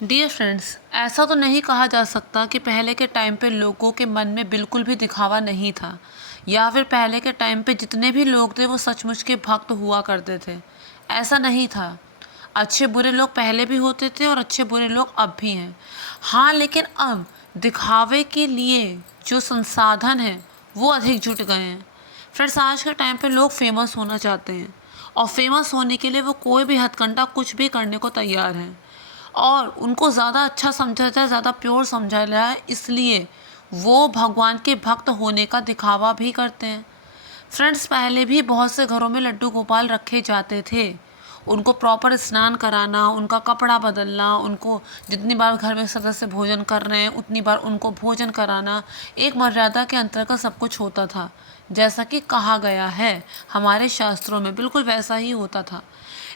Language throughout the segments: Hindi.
डियर फ्रेंड्स, ऐसा तो नहीं कहा जा सकता कि पहले के टाइम पे लोगों के मन में बिल्कुल भी दिखावा नहीं था, या फिर पहले के टाइम पे जितने भी लोग थे वो सचमुच के भक्त हुआ करते थे। ऐसा नहीं था। अच्छे बुरे लोग पहले भी होते थे और अच्छे बुरे लोग अब भी हैं। हाँ, लेकिन अब दिखावे के लिए जो संसाधन हैं वो अधिक जुट गए हैं। फ्रेंड्स, आज के टाइम पे लोग फेमस होना चाहते हैं और फेमस होने के लिए वो कोई भी हथकंडा कुछ भी करने को तैयार हैं और उनको ज़्यादा अच्छा समझा जाए, ज़्यादा प्योर समझा जाए, इसलिए वो भगवान के भक्त होने का दिखावा भी करते हैं। फ्रेंड्स, पहले भी बहुत से घरों में लड्डू गोपाल रखे जाते थे। उनको प्रॉपर स्नान कराना, उनका कपड़ा बदलना, उनको जितनी बार घर में सदस्य भोजन कर रहे हैं उतनी बार उनको भोजन कराना, एक मर्यादा के अंतर्गत सब कुछ होता था। जैसा कि कहा गया है हमारे शास्त्रों में, बिल्कुल वैसा ही होता था।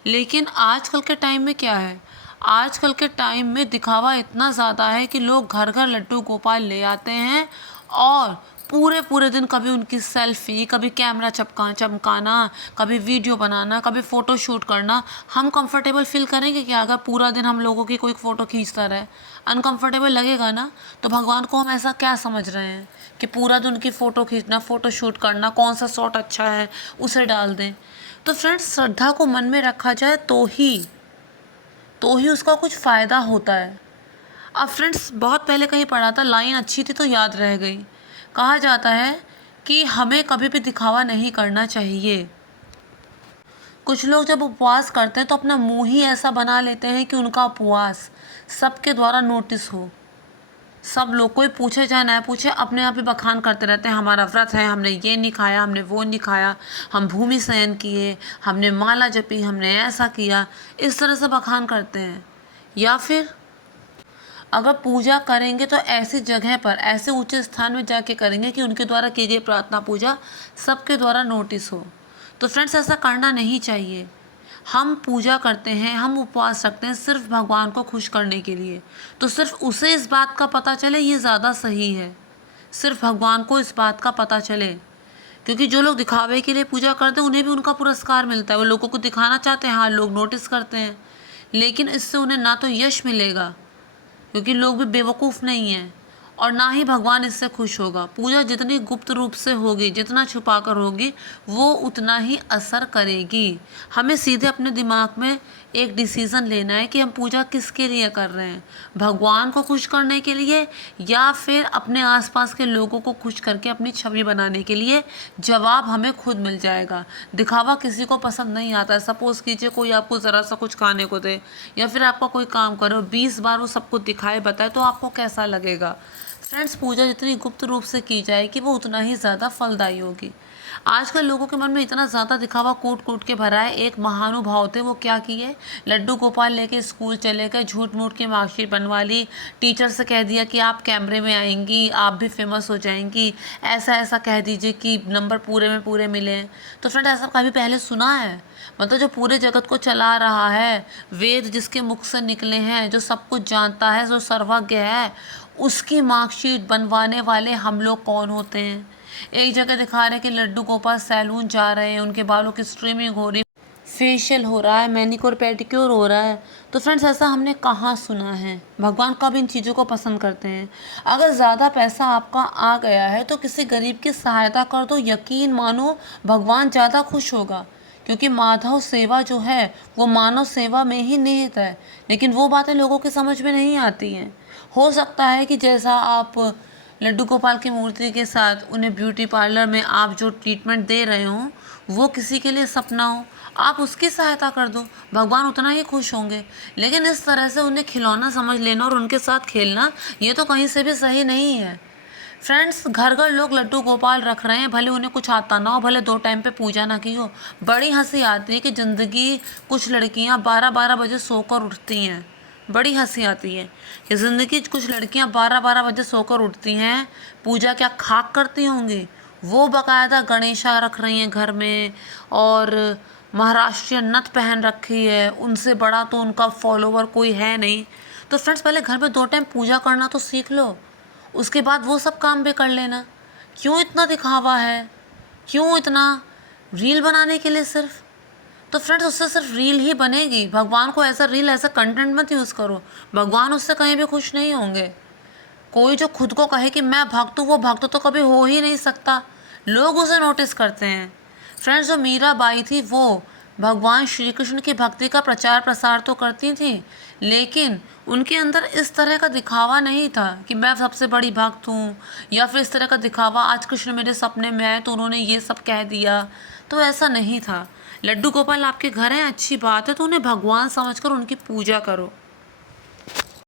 लेकिन आजकल के टाइम में क्या है? आजकल के टाइम में दिखावा इतना ज़्यादा है कि लोग घर घर लड्डू गोपाल ले आते हैं और पूरे पूरे दिन कभी उनकी सेल्फी, कभी कैमरा चमकाना, कभी वीडियो बनाना, कभी फ़ोटो शूट करना। हम कंफर्टेबल फील करेंगे क्या अगर पूरा दिन हम लोगों की कोई फ़ोटो खींचता रहे? अनकंफर्टेबल लगेगा ना। तो भगवान को हम ऐसा क्या समझ रहे हैं कि पूरा दिन उनकी फ़ोटो खींचना, फ़ोटो शूट करना, कौन सा शॉट अच्छा है उसे डाल दें। तो फ्रेंड्स, श्रद्धा को मन में रखा जाए तो ही उसका कुछ फ़ायदा होता है। अब फ्रेंड्स, बहुत पहले कहीं पढ़ा था, लाइन अच्छी थी तो याद रह गई। कहा जाता है कि हमें कभी भी दिखावा नहीं करना चाहिए। कुछ लोग जब उपवास करते हैं तो अपना मुंह ही ऐसा बना लेते हैं कि उनका उपवास सबके द्वारा नोटिस हो। सब लोग, कोई पूछे चाहे ना पूछे, अपने आप ही बखान करते रहते हैं, हमारा व्रत है, हमने ये नहीं खाया, हमने वो नहीं खाया, हम भूमि शयन किए, हमने माला जपी, हमने ऐसा किया। इस तरह से बखान करते हैं। या फिर अगर पूजा करेंगे तो ऐसी जगह पर, ऐसे ऊंचे स्थान में जाके करेंगे कि उनके द्वारा की गई प्रार्थना पूजा सबके द्वारा नोटिस हो। तो फ्रेंड्स, ऐसा करना नहीं चाहिए। हम पूजा करते हैं, हम उपवास रखते हैं सिर्फ भगवान को खुश करने के लिए, तो सिर्फ उसे इस बात का पता चले, ये ज़्यादा सही है। सिर्फ भगवान को इस बात का पता चले, क्योंकि जो लोग दिखावे के लिए पूजा करते हैं उन्हें भी उनका पुरस्कार मिलता है। वो लोगों को दिखाना चाहते हैं, हाँ, लोग नोटिस करते हैं, लेकिन इससे उन्हें ना तो यश मिलेगा, क्योंकि लोग भी बेवकूफ़ नहीं हैं, और ना ही भगवान इससे खुश होगा। पूजा जितनी गुप्त रूप से होगी, जितना छुपा कर होगी, वो उतना ही असर करेगी। हमें सीधे अपने दिमाग में एक डिसीज़न लेना है कि हम पूजा किसके लिए कर रहे हैं, भगवान को खुश करने के लिए या फिर अपने आसपास के लोगों को खुश करके अपनी छवि बनाने के लिए। जवाब हमें खुद मिल जाएगा। दिखावा किसी को पसंद नहीं आता है। सपोज़ कीजिए कोई आपको ज़रा सा कुछ खाने को दे या फिर आपका कोई काम करे और 20 बार वो सबको दिखाए बताए, तो आपको कैसा लगेगा? फ्रेंड्स, पूजा जितनी गुप्त रूप से की जाएगी वो उतना ही ज़्यादा फलदायी होगी। आजकल लोगों के मन में इतना ज़्यादा दिखावा कूट कूट के भरा है। एक महानुभाव थे, वो क्या किए, लड्डू गोपाल लेके स्कूल चले गए, झूठ मूठ की मार्कशीट बनवा ली, टीचर से कह दिया कि आप कैमरे में आएंगी, आप भी फेमस हो जाएंगी, ऐसा ऐसा कह दीजिए कि नंबर पूरे में पूरे मिले। तो फ्रेंड, ऐसा कभी पहले सुना है? मतलब जो पूरे जगत को चला रहा है, वेद जिसके मुख से निकले हैं, जो सब कुछ जानता है, जो सर्वज्ञ है, उसकी मार्कशीट बनवाने वाले हम लोग कौन होते हैं? एक जगह दिखा रहे कि लड्डू गोपाल सैलून जा रहे हैं, उनके बालों की स्ट्रीमिंग हो रही, फेशियल हो रहा है, मैनिक्योर पेडिक्योर हो रहा है। तो फ्रेंड्स, ऐसा हमने कहाँ सुना है? भगवान कब इन चीज़ों को पसंद करते हैं? अगर ज़्यादा पैसा आपका आ गया है तो किसी गरीब की सहायता कर दो, यकीन मानो भगवान ज़्यादा खुश होगा, क्योंकि माधव सेवा जो है वो मानव सेवा में ही निहित है। लेकिन वो बातें लोगों के समझ में नहीं आती हैं। हो सकता है कि जैसा आप लड्डू गोपाल की मूर्ति के साथ उन्हें ब्यूटी पार्लर में आप जो ट्रीटमेंट दे रहे हो वो किसी के लिए सपना हो, आप उसकी सहायता कर दो, भगवान उतना ही खुश होंगे। लेकिन इस तरह से उन्हें खिलौना समझ लेना और उनके साथ खेलना, ये तो कहीं से भी सही नहीं है। फ्रेंड्स, घर घर लोग लड्डू गोपाल रख रहे हैं, भले उन्हें कुछ आता ना हो, भले 2 टाइम पे पूजा ना की हो। बड़ी हंसी आती है कि ज़िंदगी, कुछ लड़कियां 12-12 बजे सोकर उठती हैं। बड़ी हंसी आती है कि ज़िंदगी कुछ लड़कियां 12-12 बजे सोकर उठती हैं। पूजा क्या खाक करती होंगी? वो बाकायदा गणेशा रख रही हैं घर में, और महाराष्ट्रीयन नथ पहन रखी है। उनसे बड़ा तो उनका फॉलोवर कोई है नहीं। तो फ्रेंड्स, पहले घर में 2 टाइम पूजा करना तो सीख लो, उसके बाद वो सब काम भी कर लेना। क्यों इतना दिखावा है? क्यों इतना रील बनाने के लिए सिर्फ? तो फ्रेंड्स उससे सिर्फ रील ही बनेगी। भगवान को ऐसा रील, ऐसा कंटेंट मत यूज़ करो, भगवान उससे कहीं भी खुश नहीं होंगे। कोई जो खुद को कहे कि मैं भक्त हूँ, वो भक्त तो कभी हो ही नहीं सकता, लोग उसे नोटिस करते हैं। फ्रेंड्स, जो मीराबाई थी वो भगवान श्री कृष्ण की भक्ति का प्रचार प्रसार तो करती थी, लेकिन उनके अंदर इस तरह का दिखावा नहीं था कि मैं सबसे बड़ी भक्त हूँ, या फिर इस तरह का दिखावा आज कृष्ण मेरे सपने में आए तो उन्होंने ये सब कह दिया, तो ऐसा नहीं था। लड्डू गोपाल आपके घर हैं, अच्छी बात है, तो उन्हें भगवान समझकर उनकी पूजा करो।